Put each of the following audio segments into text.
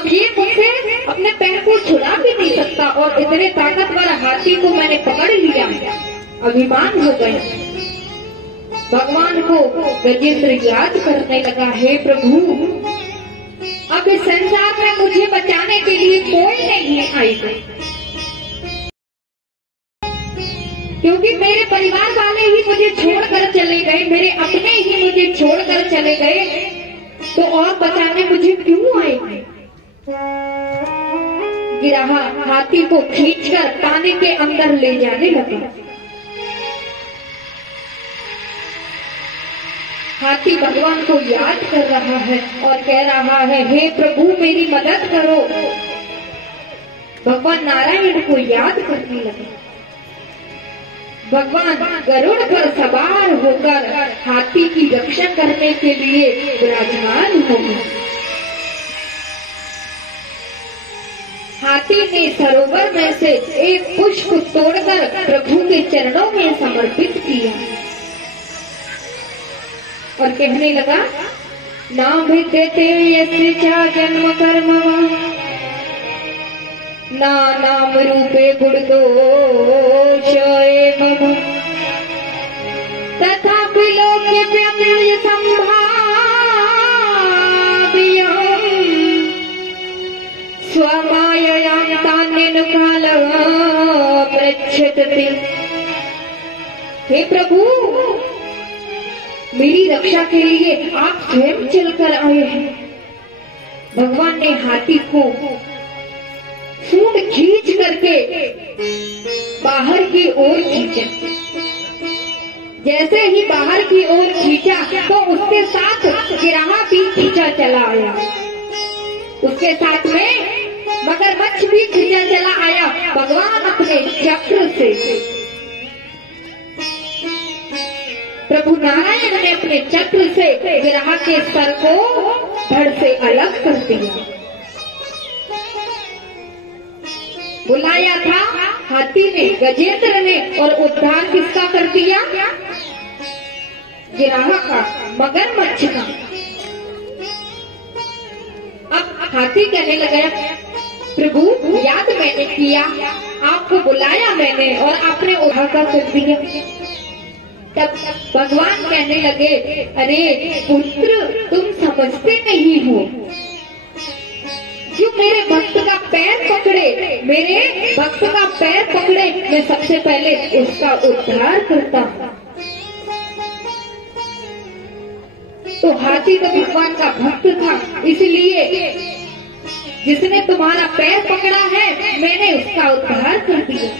अब ये मुझसे अपने पैर को छुड़ा भी नहीं सकता और इतने ताकतवर हाथी को मैंने पकड़ लिया, अभिमान हो गया। भगवान को गजेंद्र याद करने लगा, हे प्रभु अब इस संसार में मुझे बचाने के लिए कोई नहीं आएगा, क्योंकि मेरे परिवार वाले ही मुझे छोड़कर चले गए, मेरे अपने ही मुझे छोड़कर चले गए, तो और बचाने मुझे क्यों आएंगे। गिरहा हाथी को खींचकर पानी के अंदर ले जाने लगा। हाथी भगवान को याद कर रहा है और कह रहा है, हे प्रभु मेरी मदद करो। भगवान नारायण को याद करने लगे। भगवान गरुड़ पर सवार होकर हाथी की रक्षा करने के लिए विराजमान हो गए। हाथी ने सरोवर में से एक पुष्प तोड़कर प्रभु के चरणों में समर्पित किया और कहने लगा, नाम विद्यते यस्य च जन्म कर्म ना नाम रूपे गुणदोष एवं तथापि लोके व्यप्य संभाव्यम् स्वमाययां तान्येन कालः प्रच्छति। हे प्रभु मेरी रक्षा के लिए आप स्वयं चलकर आए हैं। भगवान ने हाथी को सूंड खींच करके बाहर की ओर खींचा। जैसे ही बाहर की ओर खींचा तो उसके साथ गिरहा भी खींचा चला आया। उसके साथ में मगरमच्छ भी खींचा चला आया। भगवान अपने चक्र से, प्रभु नारायण ने अपने चक्र से गिरहा के सर को धड़ से अलग कर दिया। बुलाया था हाथी ने, गजेंद्र ने, और उद्धार किसका कर दिया? गिरहा का, मगरमच्छ का। अब हाथी कहने लगा, प्रभु याद मैंने किया, आपको बुलाया मैंने और आपने उद्धार कर दिया। तब भगवान कहने लगे, अरे पुत्र तुम समझते नहीं हो, जो मेरे भक्त का पैर पकड़े, मेरे भक्त का पैर पकड़े, मैं सबसे पहले उसका उद्धार करता हूँ। तो हाथी तो भगवान का भक्त था, इसलिए जिसने तुम्हारा पैर पकड़ा है मैंने उसका उद्धार कर दिया।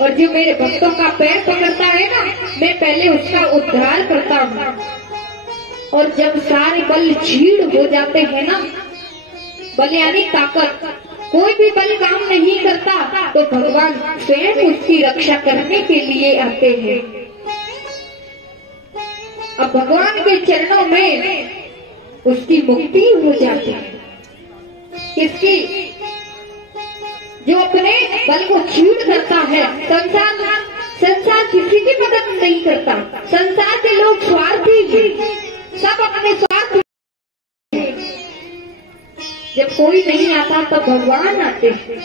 और जो मेरे भक्तों का पैर पकड़ता है ना, मैं पहले उसका उद्धार करता हूँ। और जब सारे बल छीड़ हो जाते हैं ना, बल यानी ताकत, कोई भी बल काम नहीं करता, तो भगवान स्वयं उसकी रक्षा करने के लिए आते हैं। अब भगवान के चरणों में उसकी मुक्ति हो जाती है। किसकी? जो अपने बल को छीड़ करता है। संसार किसी की मदद नहीं करता। संसार के लोग स्वार्थी हैं, सब अपने स्वार्थ। जब कोई नहीं आता तो भगवान आते हैं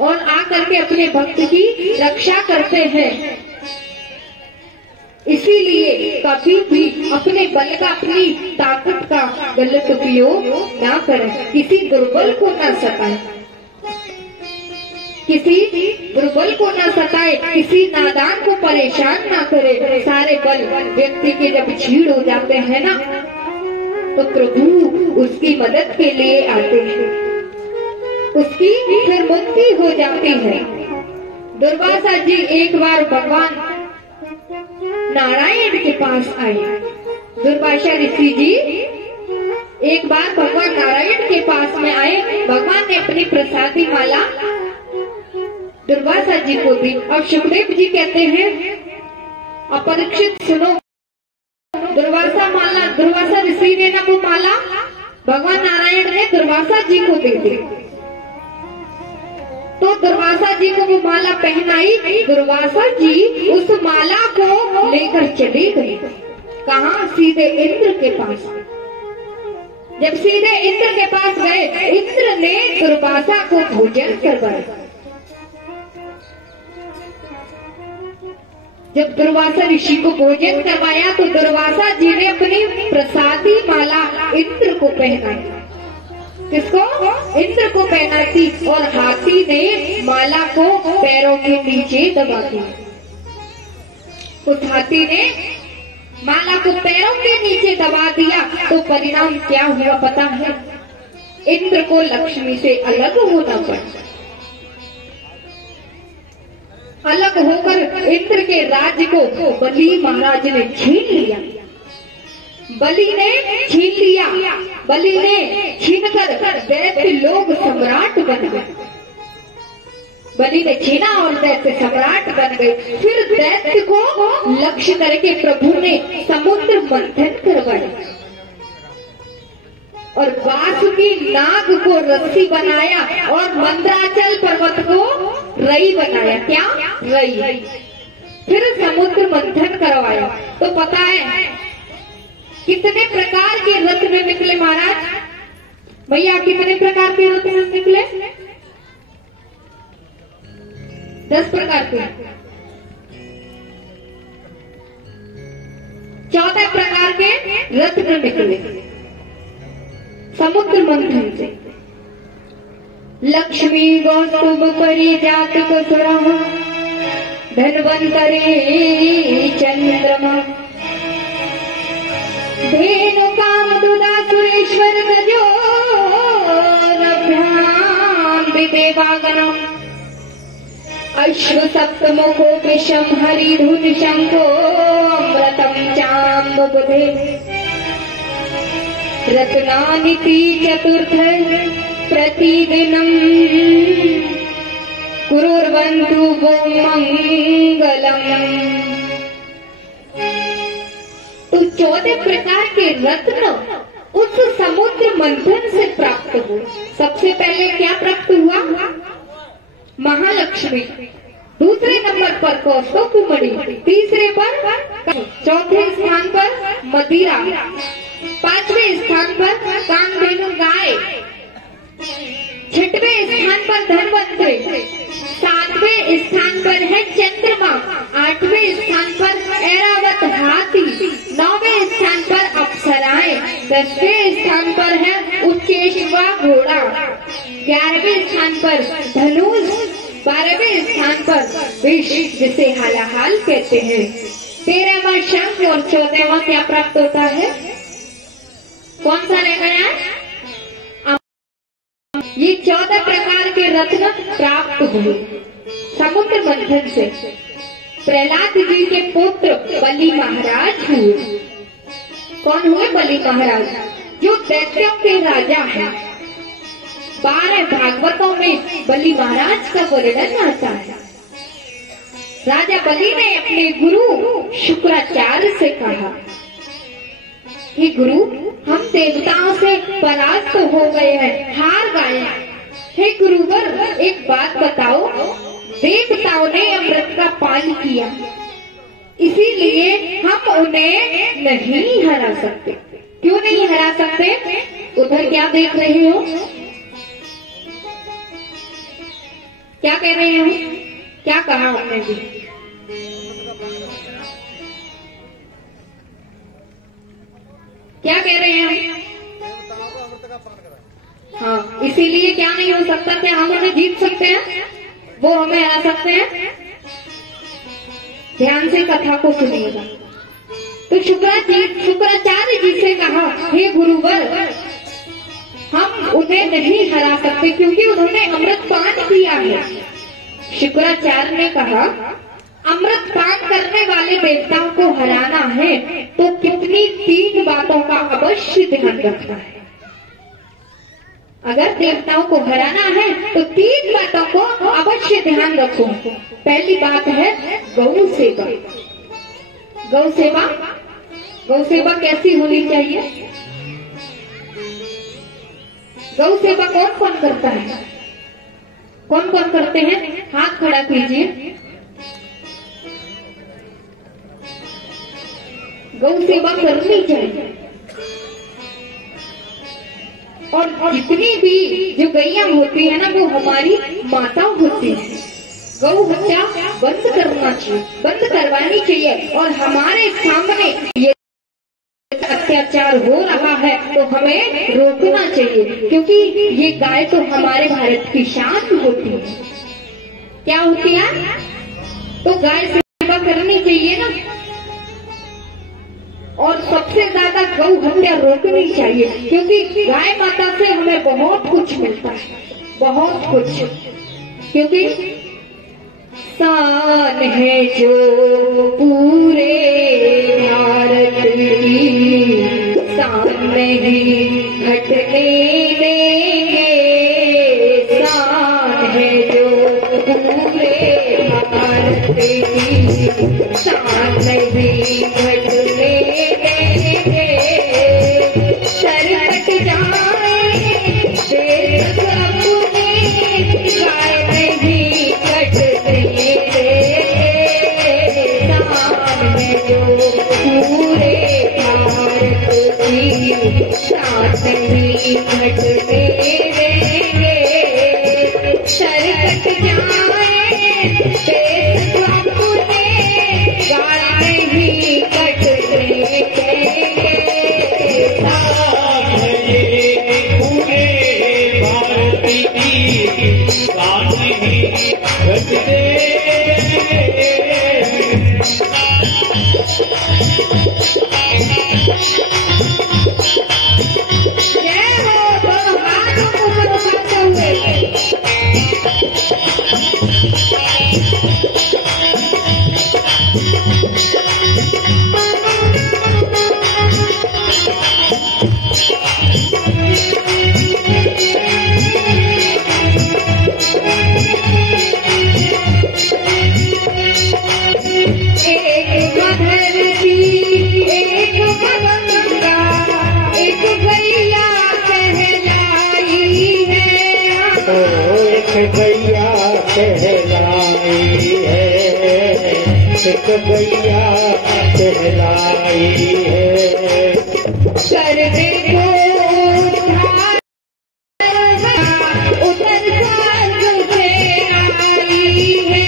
और आकर के अपने भक्त की रक्षा करते हैं। इसीलिए कभी भी अपने बल का, अपनी ताकत का गलत उपयोग ना करें, किसी दुर्बल को ना सताए, किसी दुर्बल को ना सताए, किसी नादान को परेशान ना करे। सारे बल व्यक्ति के जब छीड़ हो जाते हैं ना, तो प्रभु उसकी मदद के लिए आते हैं, उसकी फिर मुक्ति हो जाती है। दुर्वासा जी एक बार भगवान नारायण के पास आए। दुर्वासा ऋषि जी एक बार भगवान नारायण के पास में आए। भगवान ने अपनी प्रसादी माला दुर्वासा जी को दी। अब सुखदेव जी कहते हैं, अपरीक्षित सुनो, दुर्वासा ऋषि ने ना वो माला भगवान नारायण ने दुर्वासा जी को दे दी। तो दुर्वासा जी को वो माला पहनाई। दुर्वासा जी उस माला को लेकर चले गए। कहाँ? सीधे इंद्र के पास। जब सीधे इंद्र के पास गए, इंद्र ने दुर्वासा को भोजन करवाया। जब दुर्वासा ऋषि को भोजन करवाया तो दुर्वासा जी ने अपनी प्रसादी माला इंद्र को पहनाई। किसको? इंद्र को पहनाती, और हाथी ने माला को पैरों के नीचे दबा दिया। उस हाथी ने माला को पैरों के नीचे दबा दिया तो परिणाम क्या हुआ पता है? इंद्र को लक्ष्मी से अलग होना पड़ा। अलग होकर इंद्र के राज्य को बलि महाराज ने छीन लिया। बलि ने छीन लिया, बलि ने छीनकर दैत्य लोग सम्राट बन गए। बलि ने छीना और दैत्य सम्राट बन गए। फिर दैत्य को लक्ष्य करके प्रभु ने समुद्र मंथन करवाया और वासुकी नाग को रस्सी बनाया और मंदराचल पर्वत को रई बनाया। क्या? रई। फिर समुद्र मंथन करवाया। तो पता है कितने प्रकार के रत्न निकले महाराज? भैया कितने प्रकार के रत्न निकले? 10 प्रकार के। 14 प्रकार के रत्न निकले समुद्र मंथन से। लक्ष्मी गौतम परिजात कसुरा धनवंतरे चंद्रमा धेनु काम दुदा सुरेश्वर गजो रभ्याम विदेवागनम अश्व सप्तमुखो विषम हरिधुन शंखो अमृतम चाम्ब बुधे रत्नानिति चतुर्थ प्रतिदिनम कुरुर्वन्तु वो मंगलम। तो 14 प्रकार के रत्न उस समुद्र मंथन से प्राप्त हुए। सबसे पहले क्या प्राप्त हुआ? महालक्ष्मी। दूसरे नंबर पर कौस्तुभमणि, तीसरे पर, चौथे स्थान पर मदिरा, 5वें स्थान पर कामधेनु गाय, 6वें स्थान पर धनवंतरी, 7वें स्थान पर है चंद्रमा, 8वें स्थान पर ऐरावत हाथी, 9वें स्थान पर अप्सराएं, 10वें स्थान पर है उच्चेश्वा घोड़ा, 11वें स्थान पर धनुष, 12वें स्थान पर विष जिसे हालाहाल कहते हैं, 13वां शंख और 14वां क्या प्राप्त होता है? कौन सा रह गया? ये 14 प्रकार के रत्न प्राप्त हुए समुद्र मंथन से। प्रहलाद जी के पुत्र बलि महाराज हुए। कौन हुए? बलि महाराज, जो दैत्यों के राजा हैं। 12 भागवतों में बलि महाराज का वर्णन आता है। राजा बलि ने अपने गुरु शुक्राचार्य से कहा, हे गुरु, हम देवताओं से परास्त हो गए हैं, हार गए हैं। हे गुरुवर, एक बात बताओ, देवताओं ने अमृत का पान किया, इसीलिए हम उन्हें नहीं हरा सकते। क्यों नहीं हरा सकते? उधर क्या देख रहे हो? क्या कह रहे हो? क्या कहा हमने भी? क्या कह रहे हैं? हाँ, इसीलिए क्या नहीं हो सकता? क्या हम उन्हें जीत सकते हैं? वो हमें हरा सकते हैं? ध्यान से कथा को सुनिएगा। तो शुक्राचार्य जी से कहा, हे गुरुवर, हम उन्हें नहीं हरा सकते क्योंकि उन्होंने अमृत पान किया है। शुक्राचार्य ने कहा, अमृत पान करने वाले देवताओं को हराना है तो कितनी 3 बातों का अवश्य ध्यान रखना है। अगर देवताओं को हराना है तो 3 बातों को अवश्य ध्यान रखो। पहली बात है गौ सेवा। गौ सेवा, गौ सेवा कैसी होनी चाहिए? गौ सेवा कौन कौन करता है? कौन कौन करते हैं? हाथ खड़ा कीजिए। गौ सेवा करनी चाहिए। और जितनी भी जो गैया होती है ना वो हमारी माता होती है। गौ हत्या बंद करना चाहिए, बंद करवानी चाहिए। और हमारे सामने ये अत्याचार हो रहा है तो हमें रोकना चाहिए, क्योंकि ये गाय तो हमारे भारत की शान होती है। क्या होती है? तो गाय सेवा करनी चाहिए ना। और सबसे ज्यादा गौ हत्या रोकनी चाहिए, क्योंकि गाय माता से हमें बहुत कुछ मिलता है, बहुत कुछ। क्योंकि शान है जो पूरे भारत की, शान नहीं घटने देंगे। शान है जो पूरे भारत की, शान नहीं घटने देंगे। सर कट जाए देश अपने, गाय नहीं कटने देंगे। शान है जो पूरे भारत की, शान नहीं घटने देंगे। सर कट जाए देश अपने, गाय नहीं कटने देंगे। शान है पूरे भारत की, शान नहीं घटने। जय हो, दोनों हाथों को ऊपर उठाते हुए। एक धरती एक गंगा, एक गैया कहलाई है। एक गैया कहलाई है, एक गैया कहलाई है। कर देखो उधर स्वर्ग से आई है।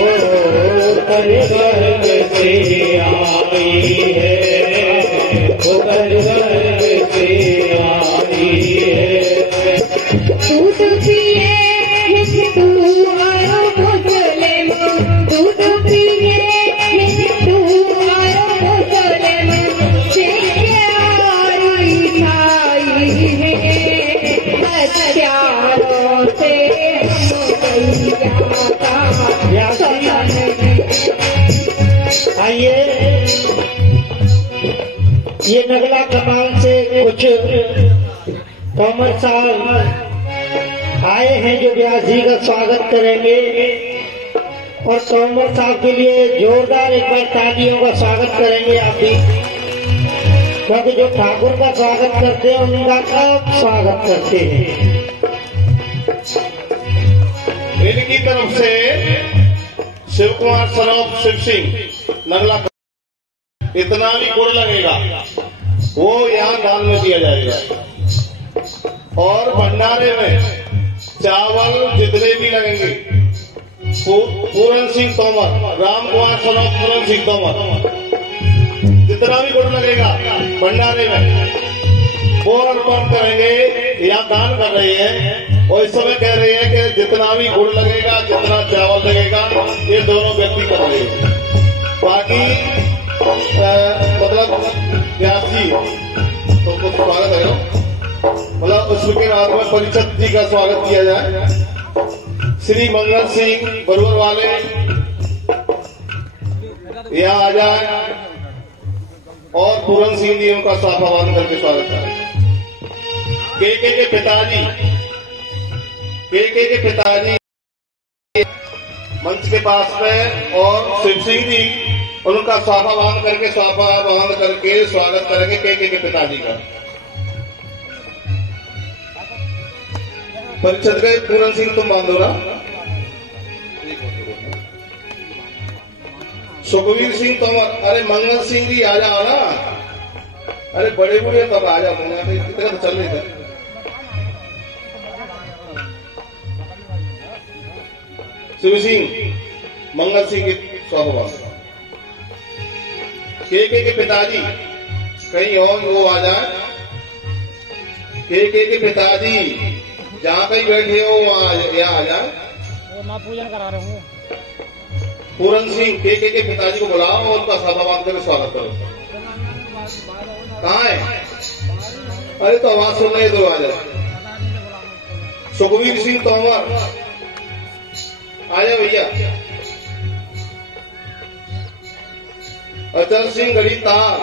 ऊपर स्वर्ग से आई है, ऊपर स्वर्ग से आई है। दूध पिए हिंदू और मुस्लिम, दूध पिए हिंदू और मुस्लिम, सिख और ईसाई है। हत्यारों से हम गैया का सफल है। आइए, ये नगला कमाल से कुछ कॉमर साहब आए हैं जो व्यास जी का स्वागत करेंगे। और कॉमर साहब के लिए जोरदार एक बार तालियों का स्वागत करेंगे आप भी, क्योंकि जो ठाकुर का स्वागत करते हैं उनका कब स्वागत करते हैं। इनकी तरफ से शिव कुमार सनोप शिव सिंह नगला, इतना भी गुड़ लगेगा वो यहाँ दान में दिया जाएगा। और भंडारे में चावल जितने भी लगेंगे, पूरन सिंह तोमर, राम कुमार सनोप पूरन सिंह तोमर, जितना भी गुड़ लगेगा भंडारे में वो अर्पण करेंगे, यहाँ दान कर रहे हैं। और इस समय कह रहे हैं कि जितना भी गुड़ लगेगा, जितना चावल लगेगा, ये दोनों व्यक्ति कर रहे हैं। बाकी मतलब व्यास जी तो कुछ स्वागत है, मतलब उसके बाद में परिषद जी का स्वागत किया जाए। श्री मंगल सिंह बरुवर वाले यहाँ आ जाए और पूरन सिंह जी उनका साफा बांध करके स्वागत करें। के पिताजी, के पिताजी मंच के पास में, और शिव सिंह जी उनका साफा बांध करके स्वागत करेंगे के पिताजी का। परिषद के पूरन सिंह तुम बांधो ना। सुखवीर सिंह तोमर, अरे मंगल सिंह जी आ जाओ ना। अरे बड़े बूढ़े तब आ जाओ, कितने तो चल रहे थे। शिव सिंह मंगल सिंह के स्वाभाविक के पिताजी कहीं और वो आ जाए। के पिताजी जहाँ कहीं बैठे हो वहाँ यहाँ आ जाए। मैं पूजन करा रहा हूँ। पूरन सिंह के पिताजी को बुलाओ और उनका सभावाद करके स्वागत करो। कहाँ है? अरे तो आवाज सुन रहे तो आ जाए। सुखवीर सिंह तोमर आ जाए भैया। अचल सिंह गढ़ी तार